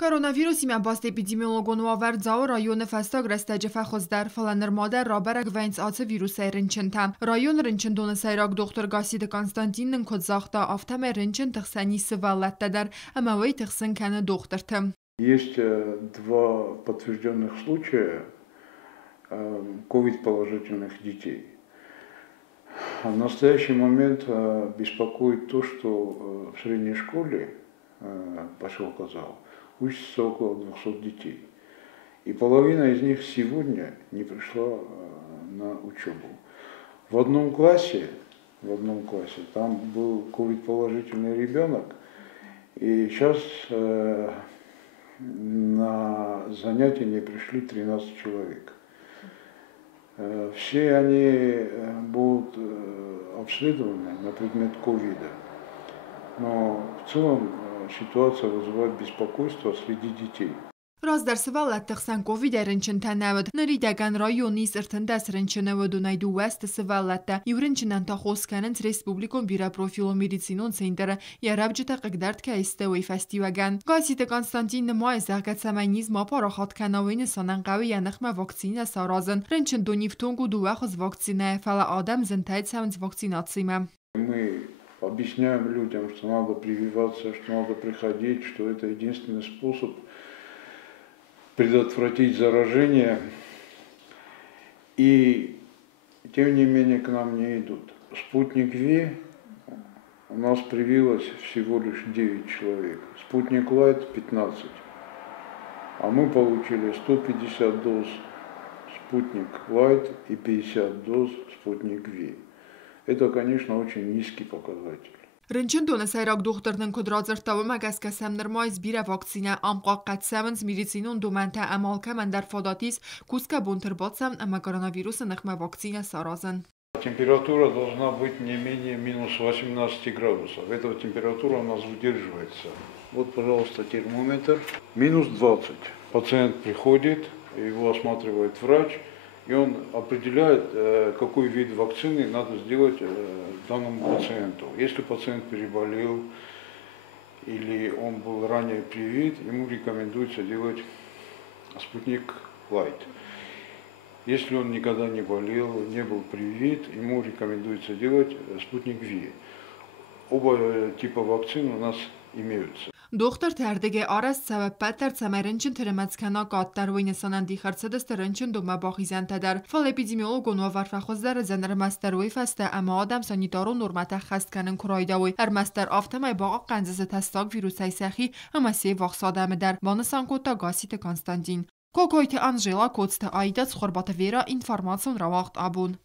Коронавирус имя баст эпидемиологон вавар дзао район фастаг растаджфа хоздар фаланер модер раберак вайнц аце вируса ринчентам. Район ринчентона сайрак доктор Гасида Константиннен кодзахта автаме ринчен тахсани сывалаттадар, амавай тахсан кана доктортам. Есть два подтвержденных случая ковид-положительных детей. В настоящий момент беспокоит то, что в средней школе поселка Зал учится около 200 детей. И половина из них сегодня не пришла на учебу. В одном классе там был ковид-положительный ребенок, и сейчас на занятия не пришли 13 человек. Все они будут обследованы на предмет ковида, но в целом ситуация вызывает беспокойство среди детей. Раздарсывал аттахсан ковид ринчентанавд, наридаган райони сыртындас ринченавдунайду вест сывалатта, юринченан та хосканент республикон бира профило медицинон центра, ярабджита қигдард ка истевой фестиваган. Гасита Константин май загат самайниз ма парахат канавин санан قوی янахма вакцина саразан, ринчендони втонгу дуахоз вакцина, фала адам зентайт самц вакцинацима. Мы объясняем людям, что надо прививаться, что надо приходить, что это единственный способ предотвратить заражение, и тем не менее к нам не идут. Спутник Ви у нас привилось всего лишь 9 человек, спутник Лайт 15, а мы получили 150 доз спутник Лайт и 50 доз спутник Ви. Это, конечно, очень низкий показатель. Ринчендона сайрак духтарнын кодразыртавы магаскасам нырмайз бира вакцина амқа қатсамынз медицинун думанта амалка мандар фадатис куска бунтербатсам ама коронавируса нахма вакцина саразан. Температура должна быть не менее минус 18 градусов. Эта температура у нас выдерживается. Вот, пожалуйста, термометр. Минус 20. Пациент приходит, его осматривает врач, и он определяет, какой вид вакцины надо сделать данному пациенту. Если пациент переболел или он был ранее привит, ему рекомендуется делать спутник Лайт. Если он никогда не болел, не был привит, ему рекомендуется делать спутник Ви. Оба типа вакцин у нас имеются. Доктор Тардеге Арас سبب پتر سمرنچن ترمتسکنا قاتر وین سانندی خرسدست ترنچن دوما باخیزن تدر فال اپیدمیولوگون و ورفخوزدر زنر مستر وی فسته اما آدم سانیتارو نورمت خست کنن کرایداوی هر مستر آفتمای باقا قنزز تستاق ویروسای سخی اما سی واخصادم در وانسان کوتا گاسیت کنستانتین کوکویت انجیلا کوتست آیدت خوربات ویرا اینفارماسیون را وقت آبون